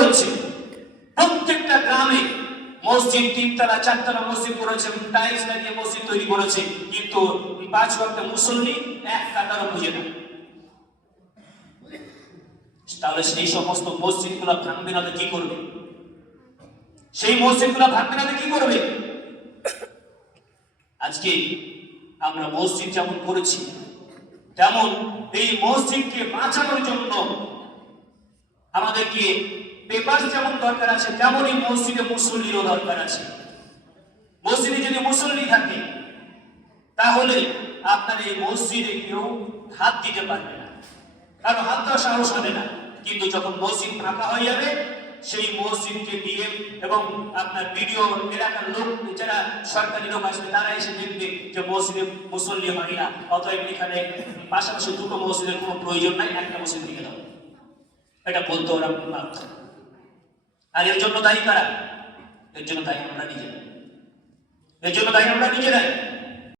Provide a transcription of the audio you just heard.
বলছি প্রত্যেকটা গ্রামে মসজিদ 3 তলা 4 তলা মসজিদ করেছে, টাইলস লাগিয়ে মসজিদ তৈরি করেছে, কিন্তু 5 ওয়াক্ত মুসল্লি 1 কাতারও খুঁজে না। তাহলে সেই সমস্ত মসজিদগুলো ভাঙবে না তো কি করবে? সেই মসজিদগুলো ভাঙবে না তো কি করবে? আজকে আমরা মসজিদ যেমন করেছি, তেমন এই মসজিদকে বাঁচানোর জন্য আমাদেরকে পেপার যেমন দরকার আছে, তেমনই মসজিদে মুসল্লিরও দরকার আছে। মসজিদে যদি মুসল্লি থাকে তাহলে আপনার এই মসজিদে কেউ হাত দিতে পারবে না, কারণ হাত দেওয়ার সাহস হবে না। কিন্তু যখন মসজিদ ফাঁকা হয়ে যাবে, সেই মসজিদকে দিয়ে এবং আপনার বিডিও এলাকার লোক, যারা সরকারি লোক আসবে, তারা এসে দেখবে যে মসজিদে মুসল্লি হয় না, অতএব এখানে পাশাপাশি 2টো মসজিদের কোনো প্রয়োজন নাই, একটা মসজিদ দিকে দাও, এটা বলতে ওরা বাধ্য। আর এর জন্য দায়ী কারা? এর জন্য দায়ী আমরা নিজেরাই, এর জন্য দায়ী আমরা নিজেরাই।